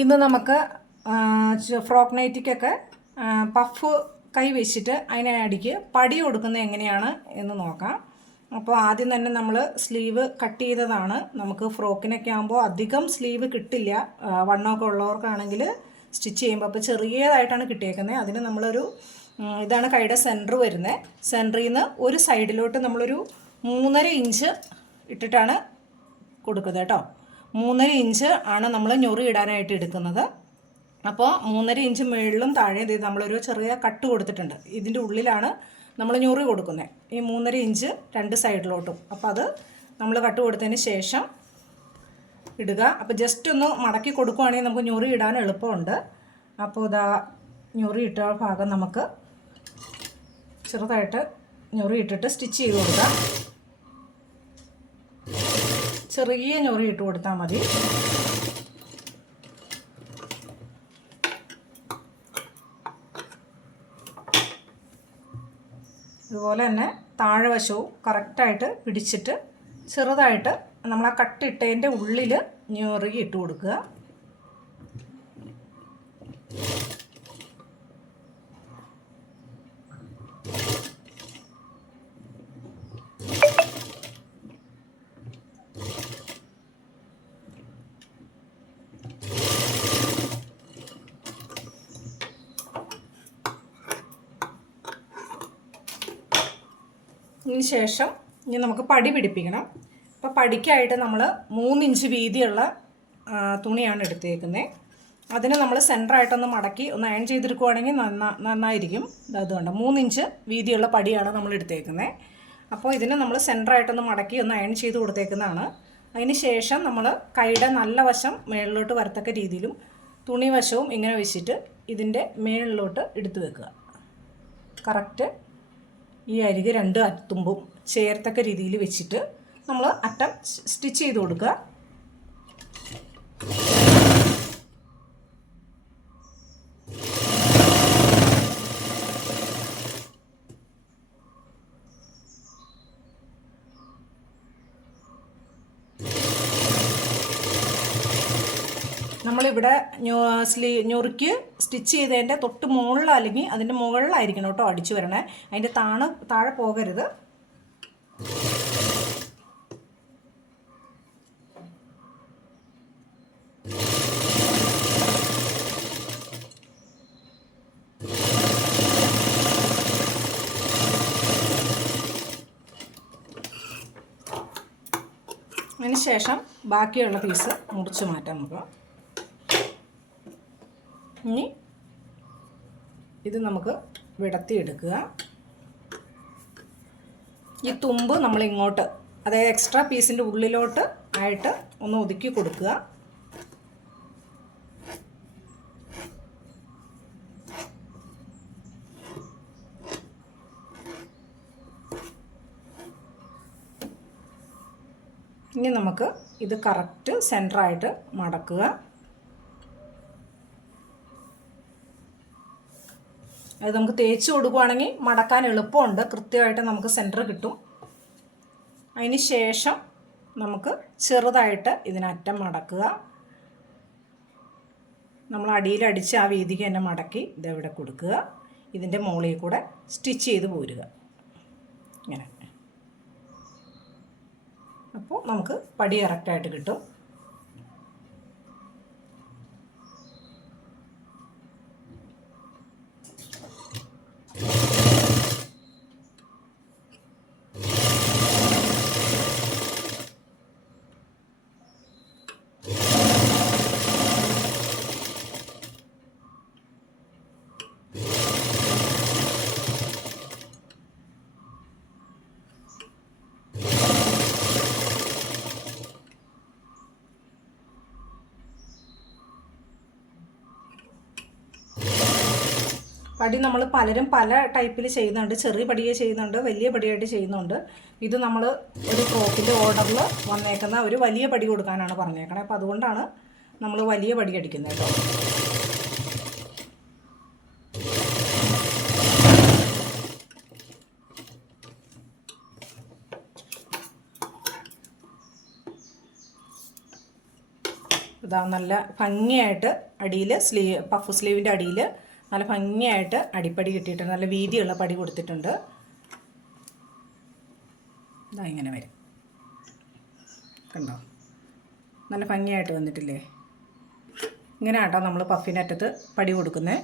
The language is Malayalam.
ഇന്ന് നമുക്ക് ഫ്രോക്ക് നൈറ്റിക്കൊക്കെ പഫ് കൈ വെച്ചിട്ട് അതിനടിക്ക് പടി കൊടുക്കുന്നത് എങ്ങനെയാണ് എന്ന് നോക്കാം. അപ്പോൾ ആദ്യം തന്നെ നമ്മൾ സ്ലീവ് കട്ട് ചെയ്തതാണ്. നമുക്ക് ഫ്രോക്കിനൊക്കെ ആകുമ്പോൾ അധികം സ്ലീവ് കിട്ടില്ല, വണ്ണമൊക്കെ ഉള്ളവർക്കാണെങ്കിൽ സ്റ്റിച്ച് ചെയ്യുമ്പോൾ. അപ്പോൾ ചെറിയതായിട്ടാണ് കിട്ടിയേക്കുന്നത്. അതിന് നമ്മളൊരു ഇതാണ് കൈയുടെ സെൻറ്റർ വരുന്നത്. സെൻറ്ററിൽ നിന്ന് ഒരു സൈഡിലോട്ട് നമ്മളൊരു 3.5 ഇഞ്ച് ഇട്ടിട്ടാണ് കൊടുക്കുന്നത് കേട്ടോ. 3.5 ഇഞ്ച് ആണ് നമ്മൾ ഞൊറി ഇടാനായിട്ട് എടുക്കുന്നത്. അപ്പോൾ 3.5 ഇഞ്ച് മുകളിലും താഴെ നമ്മളൊരു ചെറിയ കട്ട് കൊടുത്തിട്ടുണ്ട്. ഇതിൻ്റെ ഉള്ളിലാണ് നമ്മൾ ഞൊറി കൊടുക്കുന്നത്, ഈ 3.5 ഇഞ്ച് രണ്ട് സൈഡിലോട്ടും. അപ്പോൾ അത് നമ്മൾ കട്ട് കൊടുത്തതിന് ശേഷം ഇടുക. അപ്പോൾ ജസ്റ്റ് ഒന്ന് മടക്കി കൊടുക്കുകയാണെങ്കിൽ നമുക്ക് ഞൊറി ഇടാൻ എളുപ്പമുണ്ട്. അപ്പോൾ ഇതാ ഞൊറി ഇട്ട ഭാഗം നമുക്ക് ചെറുതായിട്ട് ഞൊറി ഇട്ടിട്ട് സ്റ്റിച്ച് ചെയ്ത് കൊടുക്കാം. ചെറിയ ഞൊറി ഇട്ട് കൊടുത്താൽ മതി. അതുപോലെ തന്നെ താഴെ വശവും കറക്റ്റായിട്ട് പിടിച്ചിട്ട് ചെറുതായിട്ട് നമ്മൾ ആ കട്ടിട്ടതിൻ്റെ ഉള്ളിൽ ഞൊറി ഇട്ട് കൊടുക്കുക. ഇതിന് ശേഷം ഇനി നമുക്ക് പടി പിടിപ്പിക്കണം. അപ്പോൾ പടിക്കായിട്ട് നമ്മൾ 3 ഇഞ്ച് വീതിയുള്ള തുണിയാണ് എടുത്തേക്കുന്നത്. അതിന് നമ്മൾ സെൻറ്ററായിട്ടൊന്ന് മടക്കി ഒന്ന് അയൺ ചെയ്തെടുക്കുകയാണെങ്കിൽ നന്നായിരിക്കും. അതുകൊണ്ട് 3 ഇഞ്ച് വീതിയുള്ള പടിയാണ് നമ്മൾ എടുത്തേക്കുന്നത്. അപ്പോൾ ഇതിന് നമ്മൾ സെൻറ്ററായിട്ടൊന്ന് മടക്കി ഒന്ന് അയൺ ചെയ്ത് കൊടുത്തേക്കുന്നതാണ്. അതിന് ശേഷം നമ്മൾ കൈയുടെ നല്ല വശം മുകളിലോട്ട് വരത്തക്ക രീതിയിലും തുണി വശവും ഇങ്ങനെ വെച്ചിട്ട് ഇതിൻ്റെ മുകളിലോട്ട് എടുത്ത് വെക്കുക. കറക്റ്റ് ഈ അരികെ രണ്ട് അത്തുമ്പും ചേർത്തക്ക രീതിയിൽ വെച്ചിട്ട് നമ്മൾ അറ്റം സ്റ്റിച്ച് ചെയ്ത് കൊടുക്കുക. നമ്മളിവിടെ ഞൊറിക്ക് സ്റ്റിച്ച് ചെയ്തതിൻ്റെ തൊട്ട് മുകളിൽ അല്ലെങ്കിൽ അതിൻ്റെ മുകളിലായിരിക്കണം കേട്ടോ അടിച്ചു വരണേ. അതിൻ്റെ താഴെ പോകരുത്. അതിന് ശേഷം ബാക്കിയുള്ള പീസ് മുറിച്ച് മാറ്റാം നമുക്ക്. ഇനി ഇത് നമുക്ക് വിടത്തിയെടുക്കുക. ഈ തുമ്പ് നമ്മൾ ഇങ്ങോട്ട്, അതായത് എക്സ്ട്രാ പീസിൻ്റെ ഉള്ളിലോട്ട് ആയിട്ട് ഒന്ന് ഒതുക്കി കൊടുക്കുക. ഇനി നമുക്ക് ഇത് കറക്റ്റ് സെൻറ്ററായിട്ട് മടക്കുക. അത് നമുക്ക് തേച്ച് കൊടുക്കുകയാണെങ്കിൽ മടക്കാൻ എളുപ്പമുണ്ട്, കൃത്യമായിട്ട് നമുക്ക് സെൻറ്റർ കിട്ടും. അതിന് ശേഷം നമുക്ക് ചെറുതായിട്ട് ഇതിനറ്റം മടക്കുക. നമ്മൾ അടിയിലടിച്ച് ആ വീതിക്ക് തന്നെ മടക്കി ഇതെവിടെ കൊടുക്കുക. ഇതിൻ്റെ മുകളിൽ കൂടെ സ്റ്റിച്ച് ചെയ്ത് പോരുക ഇങ്ങനെ. അപ്പോൾ നമുക്ക് പടി കറക്റ്റായിട്ട് കിട്ടും. പടി നമ്മൾ പലരും പല ടൈപ്പിൽ ചെയ്യുന്നുണ്ട്. ചെറിയ പടിയെ ചെയ്യുന്നുണ്ട്, വലിയ പടിയായിട്ട് ചെയ്യുന്നുണ്ട്. ഇത് നമ്മൾ ഒരു ഫ്രോക്കിൻ്റെ ഓർഡറിൽ വന്നേക്കുന്ന ഒരു വലിയ പടി കൊടുക്കാനാണ് പറഞ്ഞേക്കണത്. അപ്പോൾ അതുകൊണ്ടാണ് നമ്മൾ വലിയ പടി അടിക്കുന്നത് കേട്ടോ. ഇതാ നല്ല ഭംഗിയായിട്ട് അടിയിൽ പഫ് സ്ലീവിൻ്റെ അടിയിൽ നല്ല ഭംഗിയായിട്ട് അടിപ്പടി കിട്ടിയിട്ടുണ്ട്. നല്ല വീതിയുള്ള പടി കൊടുത്തിട്ടുണ്ട്. ഇതാ ഇങ്ങനെ വരും. കണ്ടോ, നല്ല ഭംഗിയായിട്ട് വന്നിട്ടില്ലേ? ഇങ്ങനെ ആട്ടോ നമ്മൾ പഫിനറ്റത്ത് പടി കൊടുക്കുന്നത്.